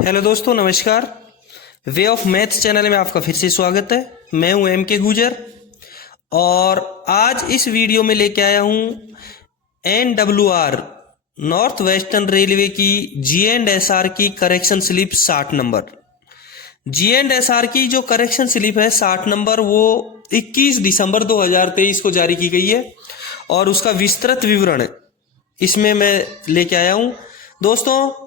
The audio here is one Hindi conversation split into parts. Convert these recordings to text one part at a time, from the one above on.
हेलो दोस्तों, नमस्कार। वे ऑफ मैथ्स चैनल में आपका फिर से स्वागत है। मैं हूं एम के गुजर और आज इस वीडियो में लेके आया हूं NWR नॉर्थ वेस्टर्न रेलवे की G&SR की करेक्शन स्लिप 60 नंबर। G&SR की जो करेक्शन स्लिप है 60 नंबर, वो 21 दिसंबर 2023 को जारी की गई है और उसका विस्तृत विवरण इसमें मैं लेके आया हूं। दोस्तों,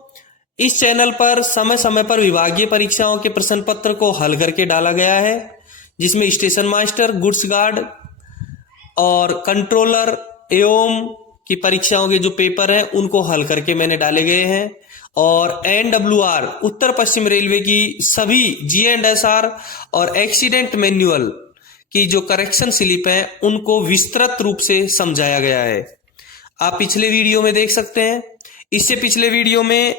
इस चैनल पर समय समय पर विभागीय परीक्षाओं के प्रश्न पत्र को हल करके डाला गया है, जिसमें स्टेशन मास्टर, गुड्स गार्ड और कंट्रोलर एवं की परीक्षाओं के जो पेपर हैं उनको हल करके मैंने डाले गए हैं। और NWR उत्तर पश्चिम रेलवे की सभी G&SR और एक्सीडेंट मैनुअल की जो करेक्शन स्लिप है उनको विस्तृत रूप से समझाया गया है। आप पिछले वीडियो में देख सकते हैं। इससे पिछले वीडियो में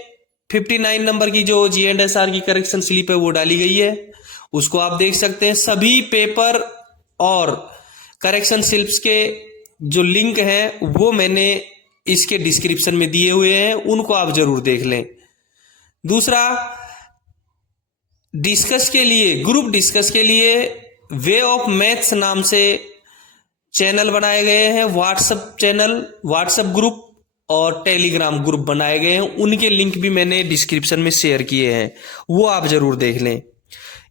59 नंबर की जो G&SR की करेक्शन स्लिप है वो डाली गई है, उसको आप देख सकते हैं। सभी पेपर और करेक्शन स्लिप्स के जो लिंक हैं वो मैंने इसके डिस्क्रिप्शन में दिए हुए हैं, उनको आप जरूर देख लें। दूसरा, डिस्कस के लिए, ग्रुप डिस्कस के लिए वे ऑफ मैथ्स नाम से चैनल बनाए गए हैं। व्हाट्सएप चैनल, व्हाट्सएप ग्रुप और टेलीग्राम ग्रुप बनाए गए हैं, उनके लिंक भी मैंने डिस्क्रिप्शन में शेयर किए हैं, वो आप जरूर देख लें।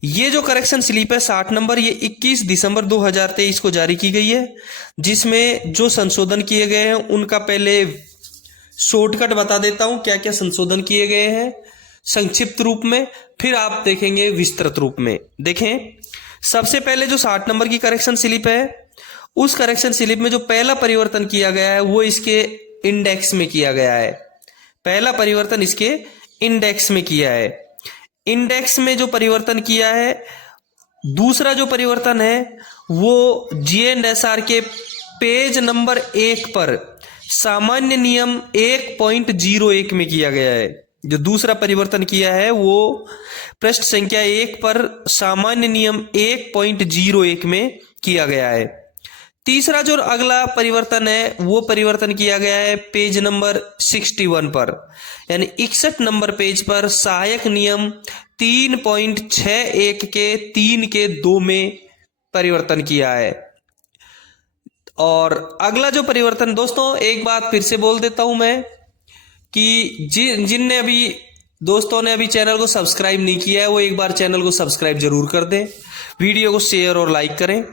ये जो करेक्शन स्लिप है 60 नंबर, ये 21 दिसंबर 2023 को जारी की गई है, जिसमें जो संशोधन किए गए हैं उनका पहले शॉर्टकट बता देता हूं, क्या क्या संशोधन किए गए हैं संक्षिप्त रूप में, फिर आप देखेंगे विस्तृत रूप में। देखें, सबसे पहले जो 60 नंबर की करेक्शन स्लिप है, उस करेक्शन स्लिप में जो पहला परिवर्तन किया गया है वो इसके इंडेक्स में किया गया है। पहला परिवर्तन इसके इंडेक्स में किया है। इंडेक्स में जो परिवर्तन किया है, दूसरा जो परिवर्तन है वो G&SR के पेज नंबर 1 पर सामान्य नियम 1.01 में किया गया है। जो दूसरा परिवर्तन किया है वो पृष्ठ संख्या 1 पर सामान्य नियम 1.01 में किया गया है। तीसरा जो अगला परिवर्तन है वो परिवर्तन किया गया है पेज नंबर 61 पर, यानी 61 नंबर पेज पर सहायक नियम 3.61 के 3 के 2 में परिवर्तन किया है। और अगला जो परिवर्तन, दोस्तों एक बात फिर से बोल देता हूं मैं कि जिनने अभी दोस्तों ने अभी चैनल को सब्सक्राइब नहीं किया है वो एक बार चैनल को सब्सक्राइब जरूर कर दें, वीडियो को शेयर और लाइक करें।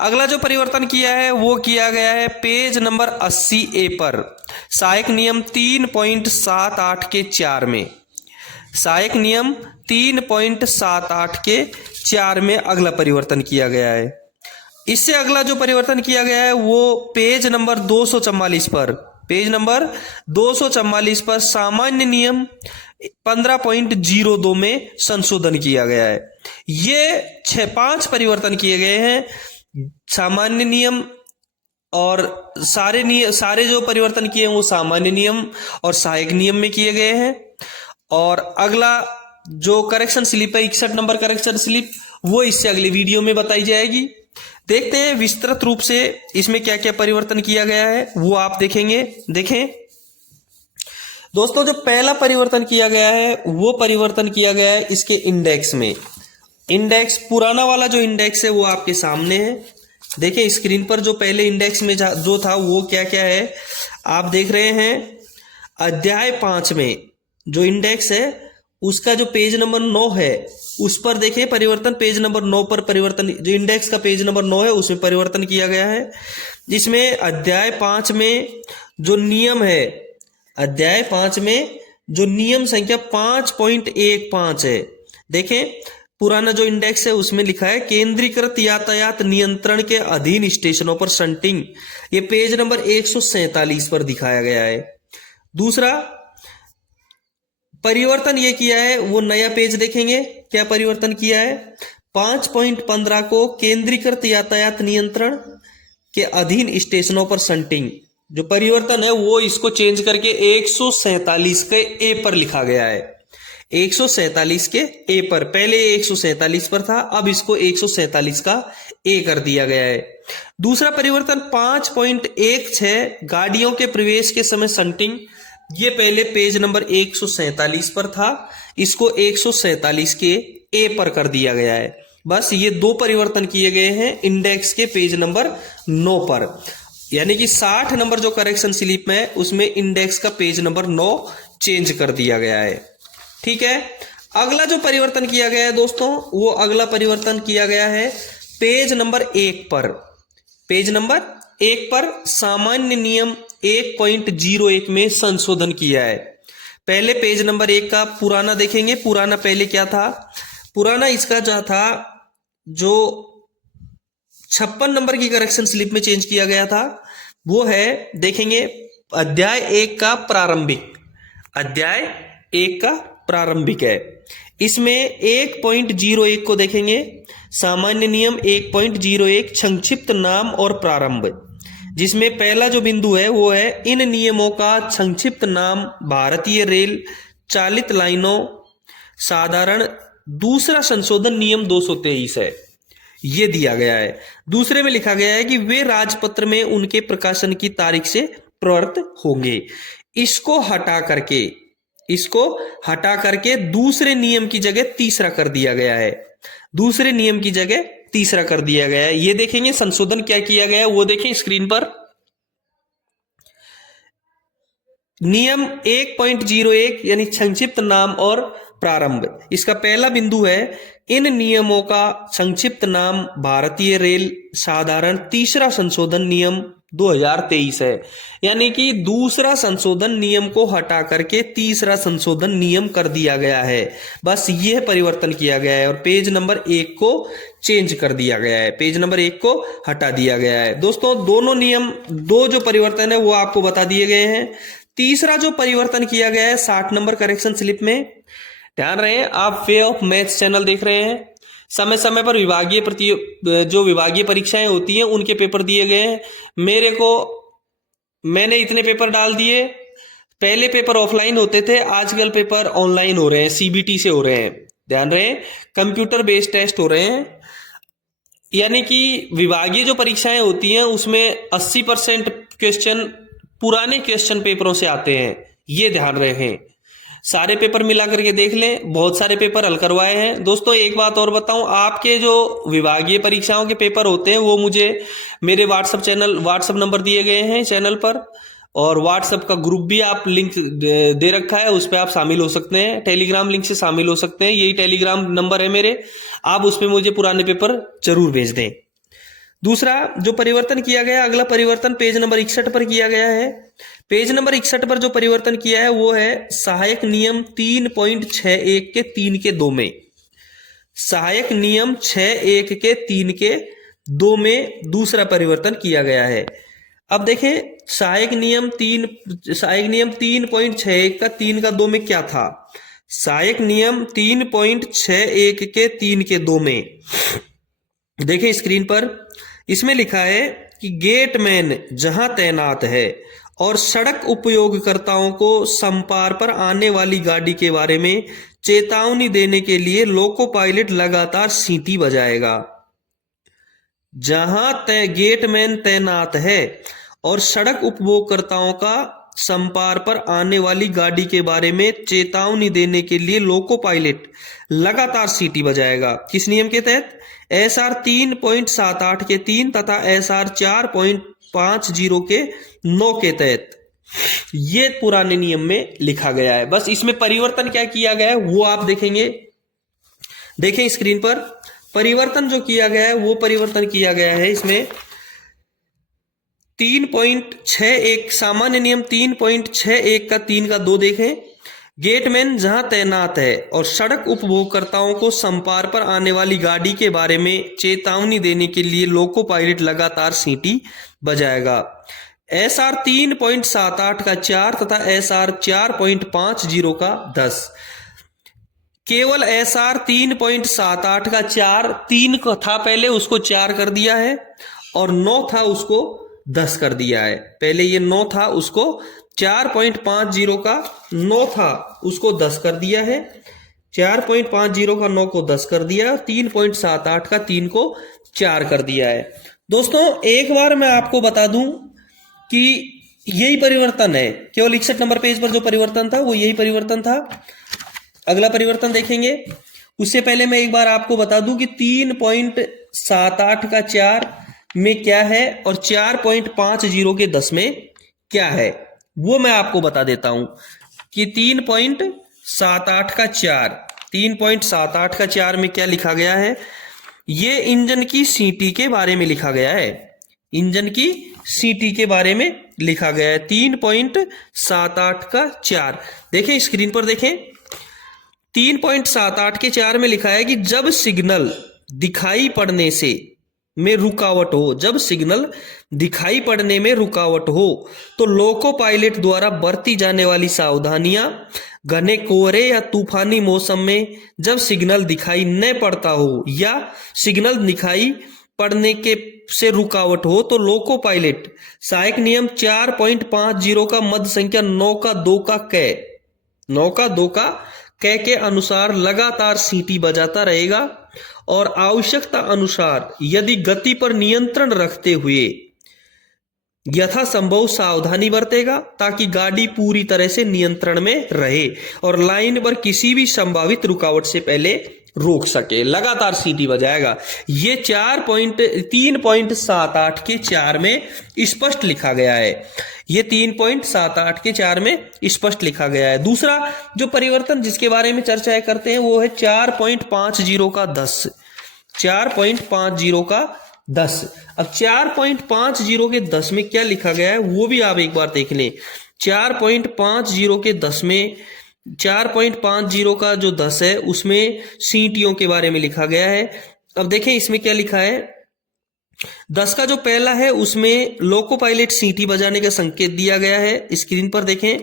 अगला जो परिवर्तन किया है वो किया गया है पेज नंबर 80A पर सहायक नियम 3.78 के 4 में। सहायक नियम 3.78 के 4 में अगला परिवर्तन किया गया है। इससे अगला जो परिवर्तन किया गया है वो पेज नंबर 244 पर, पेज नंबर 244 पर सामान्य नियम 15.02 में संशोधन किया गया है। ये 5 परिवर्तन किए गए हैं। सामान्य नियम और सारे जो परिवर्तन किए हैं वो सामान्य नियम और सहायक नियम में किए गए हैं। और अगला जो करेक्शन स्लिप है 61 नंबर करेक्शन स्लिप, वो इससे अगले वीडियो में बताई जाएगी। देखते हैं विस्तृत रूप से इसमें क्या क्या परिवर्तन किया गया है, वो आप देखेंगे। देखें दोस्तों, जो पहला परिवर्तन किया गया है वो परिवर्तन किया गया है इसके इंडेक्स में। इंडेक्स, पुराना वाला जो इंडेक्स है वो आपके सामने है। देखें स्क्रीन पर, जो पहले इंडेक्स में जो था वो क्या क्या है आप देख रहे हैं। अध्याय 5 में जो इंडेक्स है उसका जो पेज नंबर 9 है उस पर देखें परिवर्तन, पेज नंबर 9 पर परिवर्तन, जो इंडेक्स का पेज नंबर 9 है उसमें परिवर्तन किया गया है। जिसमें अध्याय 5 में जो नियम है, अध्याय 5 में जो नियम संख्या 5.15 है, देखें पुराना जो इंडेक्स है उसमें लिखा है केंद्रीकृत यातायात नियंत्रण के अधीन स्टेशनों पर शंटिंग, ये पेज नंबर 147 पर दिखाया गया है। दूसरा परिवर्तन ये किया है, वो नया पेज देखेंगे क्या परिवर्तन किया है। 5.15 को केंद्रीकृत यातायात नियंत्रण के अधीन स्टेशनों पर शंटिंग, जो परिवर्तन है वो इसको चेंज करके 147 के ए पर लिखा गया है। 147 के ए पर, पहले 147 पर था, अब इसको 147 का ए कर दिया गया है। दूसरा परिवर्तन 5.16 गाड़ियों के प्रवेश के समय शंटिंग, ये पहले पेज नंबर 147 पर था, इसको 147 के ए पर कर दिया गया है। बस ये दो परिवर्तन किए गए हैं इंडेक्स के पेज नंबर 9 पर, यानी कि 60 नंबर जो करेक्शन स्लिप में है उसमें इंडेक्स का पेज नंबर 9 चेंज कर दिया गया है। ठीक है, अगला जो परिवर्तन किया गया है दोस्तों, वो अगला परिवर्तन किया गया है पेज नंबर 1 पर। पेज नंबर 1 पर सामान्य नियम 1.01 में संशोधन किया है। पहले पेज नंबर 1 का पुराना देखेंगे। पुराना पहले क्या था? पुराना इसका जो था, जो 56 नंबर की करेक्शन स्लिप में चेंज किया गया था, वो है, देखेंगे, अध्याय 1 का प्रारंभिक। अध्याय 1 का प्रारंभिक है। इसमें 1.01 को देखेंगे, सामान्य नियम 1.01 संक्षिप्त नाम और प्रारंभ, जिसमें पहला जो बिंदु है वो है इन नियमों का संक्षिप्त नाम भारतीय रेल चालित लाइनों साधारण। दूसरा संशोधन नियम 223 है, ये दिया गया है। दूसरे में लिखा गया है कि वे राजपत्र में उनके प्रकाशन की तारीख से प्रवृत्त होंगे। इसको हटा करके दूसरे नियम की जगह तीसरा कर दिया गया है। दूसरे नियम की जगह तीसरा कर दिया गया है। ये देखेंगे संशोधन क्या किया गया है, वो देखें स्क्रीन पर। नियम 1.01 यानी संक्षिप्त नाम और प्रारंभ, इसका पहला बिंदु है इन नियमों का संक्षिप्त नाम भारतीय रेल साधारण। तीसरा संशोधन नियम 2023 है, यानी कि दूसरा संशोधन नियम को हटा करके तीसरा संशोधन नियम कर दिया गया है। बस यह परिवर्तन किया गया है और पेज नंबर 1 को चेंज कर दिया गया है, पेज नंबर 1 को हटा दिया गया है। दोस्तों दोनों नियम, दो जो परिवर्तन है वो आपको बता दिए गए हैं। तीसरा जो परिवर्तन किया गया है 60 नंबर करेक्शन स्लिप में, ध्यान रहे, आप वे ऑफ मैथ्स चैनल देख रहे हैं। समय समय पर विभागीय परीक्षाएं होती हैं उनके पेपर दिए गए हैं। मैंने इतने पेपर डाल दिए। पहले पेपर ऑफलाइन होते थे, आजकल पेपर ऑनलाइन हो रहे हैं, सीबीटी से हो रहे हैं। ध्यान रहे, कंप्यूटर बेस्ड टेस्ट हो रहे हैं, यानी कि विभागीय जो परीक्षाएं होती हैं उसमें 80% क्वेश्चन पुराने क्वेश्चन पेपरों से आते हैं। ये ध्यान रखें, सारे पेपर मिला करके देख लें, बहुत सारे पेपर हल करवाए हैं। दोस्तों एक बात और बताऊं, आपके जो विभागीय परीक्षाओं के पेपर होते हैं वो मुझे मेरे व्हाट्सएप नंबर दिए गए हैं चैनल पर, और व्हाट्सएप का ग्रुप भी आप लिंक दे रखा है, उस पर आप शामिल हो सकते हैं। टेलीग्राम लिंक से शामिल हो सकते हैं, यही टेलीग्राम नंबर है मेरे, आप उस पर मुझे पुराने पेपर जरूर भेज दें। दूसरा जो परिवर्तन किया गया, अगला परिवर्तन पेज नंबर 61 पर किया गया है। पेज नंबर 61 पर जो परिवर्तन किया है वो है सहायक नियम 3.61 के 3 के 2 में। सहायक नियम 61 के 3 के 2 में दूसरा परिवर्तन किया गया है। अब देखें, सहायक नियम 3.61 का 3 का 2 में क्या था? सहायक नियम 3.61 के 3 के 2 में देखें स्क्रीन पर, इसमें लिखा है कि गेटमैन जहां तैनात है और सड़क उपयोगकर्ताओं को संपार पर आने वाली गाड़ी के बारे में चेतावनी देने के लिए लोको पायलट लगातार सीटी बजाएगा। जहां गेटमैन तैनात है और सड़क उपयोगकर्ताओं का संपार पर आने वाली गाड़ी के बारे में चेतावनी देने के लिए लोको पायलट लगातार सीटी बजाएगा। किस नियम के तहत? SR 3.78 के 3 तथा SR 4.50 के 9 के तहत। ये पुराने नियम में लिखा गया है। बस इसमें परिवर्तन क्या किया गया है वो आप देखेंगे, देखें स्क्रीन पर। परिवर्तन जो किया गया है वो परिवर्तन किया गया है इसमें 3.61 सामान्य नियम 3.61 का 3 का 2 देखें। गेटमैन जहां तैनात है और सड़क उपभोगकर्ताओं को संपार पर आने वाली गाड़ी के बारे में चेतावनी देने के लिए लोको पायलट लगातार सीटी बजाएगा। SR 3.78 का 4 तथा SR 4.50 का 10। केवल SR 3.78 का 4, 3 का था पहले, उसको 4 कर दिया है, और 9 था उसको 10 कर दिया है। पहले ये 9 था, उसको 4.50 का 9 था, उसको 10 कर दिया है। 4.50 का 9 को 10 कर दिया, 3.78 का 3 को 4 कर दिया है। दोस्तों एक बार मैं आपको बता दूं कि यही परिवर्तन है, केवल 61 नंबर पेज पर जो परिवर्तन था वो यही परिवर्तन था। अगला परिवर्तन देखेंगे। उससे पहले मैं एक बार आपको बता दूं कि 3.78 का 4 में क्या है और 4.50 के 10 में क्या है, वो मैं आपको बता देता हूं कि 3.78 का 4 में क्या लिखा गया है। ये इंजन की सीटी के बारे में लिखा गया है, इंजन की सीटी के बारे में लिखा गया है। 3.78 का 4 देखें, स्क्रीन पर देखें। 3.78 के 4 में लिखा है कि जब सिग्नल दिखाई पड़ने से में रुकावट हो, जब सिग्नल दिखाई पड़ने में रुकावट हो तो लोको पायलट द्वारा बरती जाने वाली सावधानियां घने कोहरे या तूफानी मौसम में जब सिग्नल दिखाई न पड़ता हो या सिग्नल दिखाई पड़ने के से रुकावट हो तो लोको पायलट सहायक नियम 4.50 का मध्य संख्या 9 का 2 का कै के अनुसार लगातार सीटी बजाता रहेगा और आवश्यकता अनुसार यदि गति पर नियंत्रण रखते हुए यथासंभव सावधानी बरतेगा ताकि गाड़ी पूरी तरह से नियंत्रण में रहे और लाइन पर किसी भी संभावित रुकावट से पहले रोक सके। लगातार सीटी बजाएगा। ये 3.78 के 4 में स्पष्ट लिखा गया है। ये 3.78 के 4 में स्पष्ट लिखा गया है। दूसरा जो परिवर्तन जिसके बारे में चर्चा करते हैं वो है 4.50 का 10। 4.50 का 10। अब 4.50 के 10 में क्या लिखा गया है वो भी आप एक बार देख लें। 4.50 के 10 में 4.50 का जो 10 है उसमें सीटियों के बारे में लिखा गया है। अब देखें इसमें क्या लिखा है। 10 का जो पहला है उसमें लोको पायलट सीटी बजाने का संकेत दिया गया है। स्क्रीन पर देखें,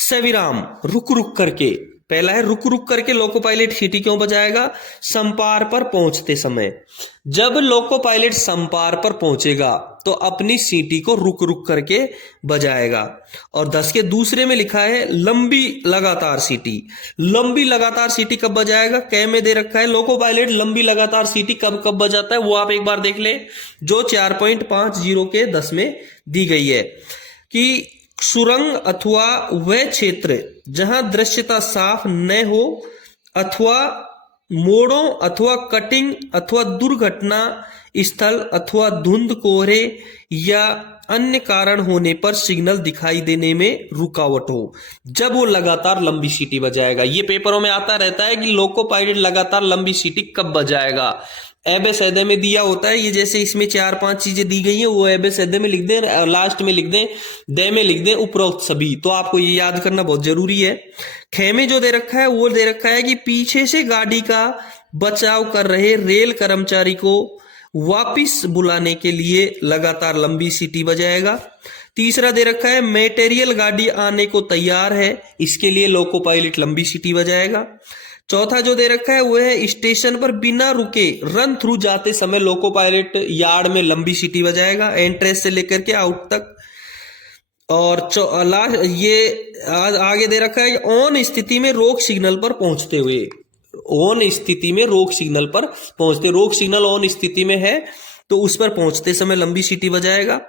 सविराम रुक रुक करके, पहला है रुक रुक करके लोको पायलट सीटी क्यों बजाएगा? संपार पर पहुंचते समय। जब लोको पायलट संपार पर पहुंचेगा तो अपनी सीटी को रुक रुक करके बजाएगा। और 10 के दूसरे में लिखा है लंबी लगातार सीटी। लंबी लगातार सीटी कब बजाएगा? कै में दे रखा है लोको पायलट लंबी लगातार सीटी कब कब बजाता है वो आप एक बार देख लें, जो 4.50 के 10 में दी गई है कि सुरंग अथवा वह क्षेत्र जहां दृश्यता साफ न हो अथवा मोड़ों अथवा कटिंग अथवा दुर्घटना स्थल अथवा धुंध कोहरे या अन्य कारण होने पर सिग्नल दिखाई देने में रुकावट हो, जब वो लगातार लंबी सीटी बजाएगा। ये पेपरों में आता रहता है कि लोको पायलट लगातार लंबी सीटी कब बजाएगा। एबे सैदे में दिया होता है, ये जैसे इसमें 4-5 चीजें दी गई हैं वो एबे सैदे में लिख दें, लास्ट में लिख दें, दे में लिख दें, उपरोक्त सभी। तो आपको ये याद करना बहुत जरूरी है। खेमे जो दे रखा है वो दे रखा है कि पीछे से गाड़ी का बचाव कर रहे रेल कर्मचारी को वापिस बुलाने के लिए लगातार लंबी सीटी बजाएगा। तीसरा दे रखा है मेटेरियल गाड़ी आने को तैयार है, इसके लिए लोको पायलट लंबी सीटी बजाएगा। चौथा जो दे रखा है वो है स्टेशन पर बिना रुके रन थ्रू जाते समय लोको पायलट यार्ड में लंबी सीटी बजाएगा, एंट्रेंस से लेकर के आउट तक। और लास्ट ये आगे दे रखा है ऑन स्थिति में रोक सिग्नल पर पहुंचते हुए, ऑन स्थिति में रोक सिग्नल पर पहुंचते, रोक सिग्नल ऑन स्थिति में है तो उस पर पहुंचते समय लंबी सीटी बजाएगा।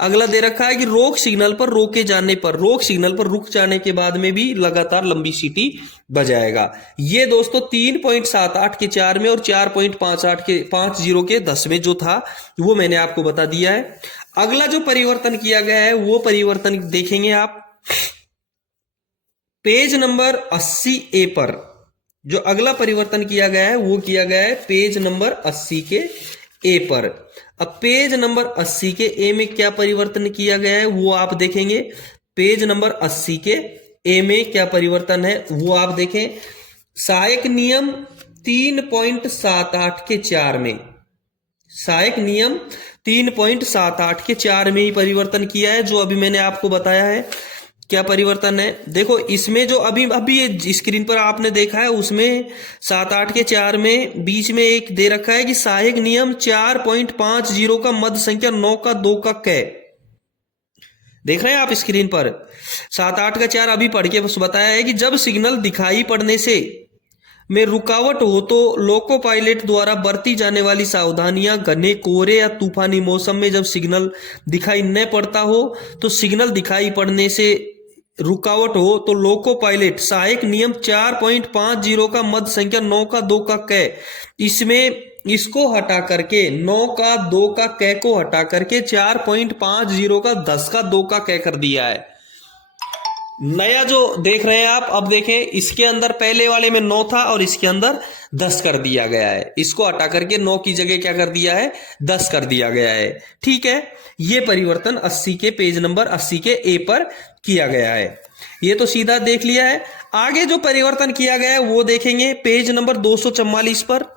अगला दे रखा है कि रोक सिग्नल पर रोके जाने पर, रोक सिग्नल पर रुक जाने के बाद में भी लगातार लंबी सीटी बजाएगा। ये दोस्तों 3.78 के 4 में और 4.58 के 50 के 10 में जो था वो मैंने आपको बता दिया है। अगला जो परिवर्तन किया गया है वो परिवर्तन देखेंगे आप पेज नंबर 80A पर। जो अगला परिवर्तन किया गया है वो किया गया है पेज नंबर 80 के ए पर। अब पेज नंबर 80 के ए में क्या परिवर्तन किया गया है वो आप देखेंगे। पेज नंबर 80 के ए में क्या परिवर्तन है वो आप देखें। सहायक नियम 3.78 के 4 में, सहायक नियम 3.78 के 4 में ही परिवर्तन किया है, जो अभी मैंने आपको बताया है। क्या परिवर्तन है देखो इसमें, जो अभी स्क्रीन पर आपने देखा है उसमें 7-8 के 4 में बीच में एक दे रखा है कि सहायक नियम 4.50 का मध्य संख्या 9 का 2 का कै। देख रहे हैं आप स्क्रीन पर 7-8 का 4 अभी पढ़ के बताया है कि जब सिग्नल दिखाई पड़ने से में रुकावट हो तो लोको पायलट द्वारा बरती जाने वाली सावधानियां घने कोहरे या तूफानी मौसम में जब सिग्नल दिखाई न पड़ता हो तो सिग्नल दिखाई पड़ने से रुकावट हो तो लोको पायलट सहायक नियम 4.50 का मद संख्या 9 का 2 का क इसमें इसको हटा करके 9 का 2 का क को हटा करके 4.50 का 10 का 2 का क कर दिया है। नया जो देख रहे हैं आप, अब देखें इसके अंदर पहले वाले में 9 था और इसके अंदर 10 कर दिया गया है। इसको हटा करके 9 की जगह क्या कर दिया है, 10 कर दिया गया है। ठीक है, ये परिवर्तन 80 के पेज नंबर 80 के ए पर किया गया है। ये तो सीधा देख लिया है। आगे जो परिवर्तन किया गया है वो देखेंगे पेज नंबर 244 पर।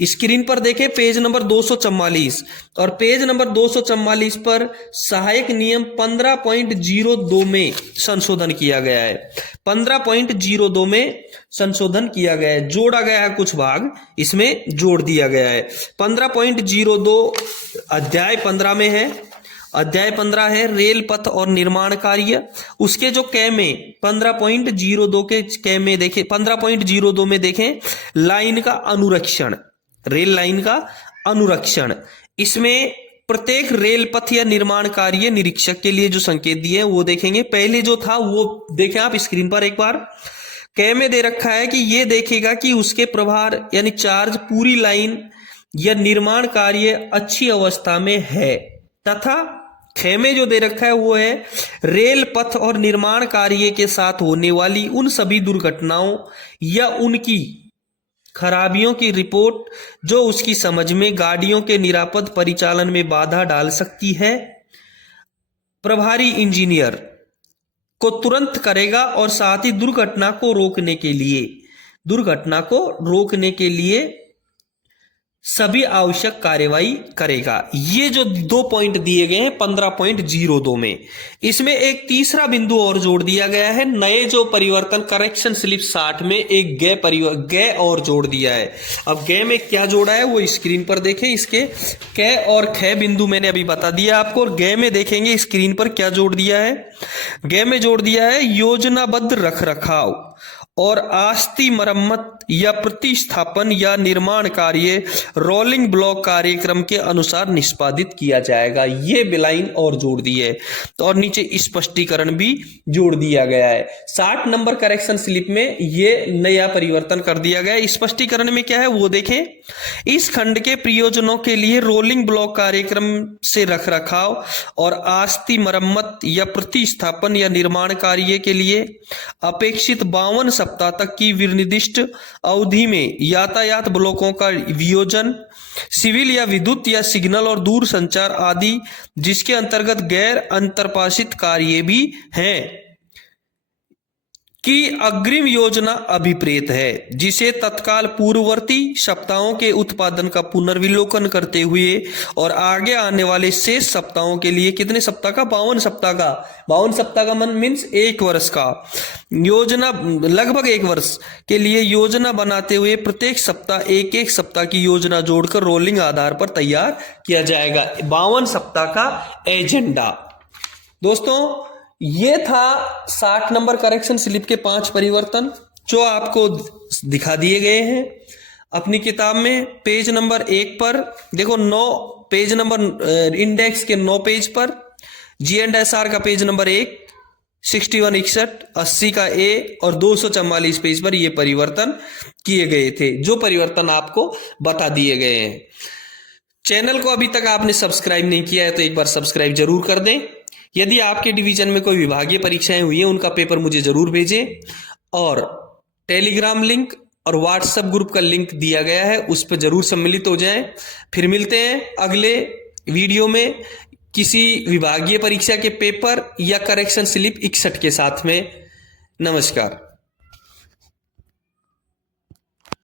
स्क्रीन पर देखें पेज नंबर 244 और पेज नंबर 244 पर सहायक नियम 15.02 में संशोधन किया गया है। 15.02 में संशोधन किया गया है, जोड़ा गया है, कुछ भाग इसमें जोड़ दिया गया है। 15.02 अध्याय 15 में है। अध्याय 15 है रेल पथ और निर्माण कार्य। उसके जो क में 15.02 के क में देखें, 15.02 में देखें लाइन का अनुरक्षण, रेल लाइन का अनुरक्षण। इसमें प्रत्येक रेल पथ या निर्माण कार्य निरीक्षक के लिए जो संकेत दिए हैं वो देखेंगे। पहले जो था वो देखें आप स्क्रीन पर एक बार, क में दे रखा है कि ये देखेगा कि उसके प्रभार यानी चार्ज पूरी लाइन या निर्माण कार्य अच्छी अवस्था में है, तथा ख में जो दे रखा है वो है रेल पथ और निर्माण कार्य के साथ होने वाली उन सभी दुर्घटनाओं या उनकी खराबियों की रिपोर्ट जो उसकी समझ में गाड़ियों के निरापद परिचालन में बाधा डाल सकती है, प्रभारी इंजीनियर को तुरंत करेगा और साथ ही दुर्घटना को रोकने के लिए सभी आवश्यक कार्यवाही करेगा। ये जो 2 पॉइंट दिए गए हैं 15.02 में, इसमें एक तीसरा बिंदु और जोड़ दिया गया है। नए जो परिवर्तन करेक्शन स्लिप 60 में एक ग और जोड़ दिया है। अब ग में क्या जोड़ा है वो स्क्रीन पर देखें। इसके क और ख बिंदु मैंने अभी बता दिया आपको, और ग में देखेंगे स्क्रीन पर क्या जोड़ दिया है। ग में जोड़ दिया है योजनाबद्ध रखरखाव और आस्ती मरम्मत या प्रतिस्थापन या निर्माण कार्य रोलिंग ब्लॉक कार्यक्रम के अनुसार निष्पादित किया जाएगा। ये बेलाइन और जोड़ दी है और नीचे स्पष्टीकरण भी जोड़ दिया गया है। 60 नंबर करेक्शन स्लिप में ये नया परिवर्तन कर दिया गया है। स्पष्टीकरण में क्या है वो देखें। इस खंड के प्रयोजनों के लिए रोलिंग ब्लॉक कार्यक्रम से रखरखाव और आस्ती मरम्मत या प्रतिस्थापन या निर्माण कार्य के लिए अपेक्षित 52 सप्ताह तक की निर्दिष्ट अवधि में यातायात ब्लॉकों का वियोजन, सिविल या विद्युत या सिग्नल और दूर संचार आदि, जिसके अंतर्गत गैर अंतर्पाषित कार्य भी हैं, की अग्रिम योजना अभिप्रेत है, जिसे तत्काल पूर्ववर्ती सप्ताहों के उत्पादन का पुनर्विलोकन करते हुए और आगे आने वाले शेष सप्ताहों के लिए कितने सप्ताह का, 52 सप्ताह का, 52 सप्ताह का मन मीन्स 1 वर्ष का योजना, लगभग 1 वर्ष के लिए योजना बनाते हुए प्रत्येक सप्ताह एक सप्ताह की योजना जोड़कर रोलिंग आधार पर तैयार किया जाएगा। 52 सप्ताह का एजेंडा। दोस्तों ये था 60 नंबर करेक्शन स्लिप के 5 परिवर्तन जो आपको दिखा दिए गए हैं अपनी किताब में। पेज नंबर 1 पर देखो, 9 पेज नंबर इंडेक्स के 9 पेज पर, G&SR का पेज नंबर 1, 61, 61, 80 का ए और 244 पेज पर ये परिवर्तन किए गए थे, जो परिवर्तन आपको बता दिए गए हैं। चैनल को अभी तक आपने सब्सक्राइब नहीं किया है तो एक बार सब्सक्राइब जरूर कर दें। यदि आपके डिवीजन में कोई विभागीय परीक्षाएं हुई हैं उनका पेपर मुझे जरूर भेजें, और टेलीग्राम लिंक और व्हाट्सएप ग्रुप का लिंक दिया गया है, उस पर जरूर सम्मिलित हो जाएं। फिर मिलते हैं अगले वीडियो में किसी विभागीय परीक्षा के पेपर या करेक्शन स्लिप 61 के साथ में। नमस्कार।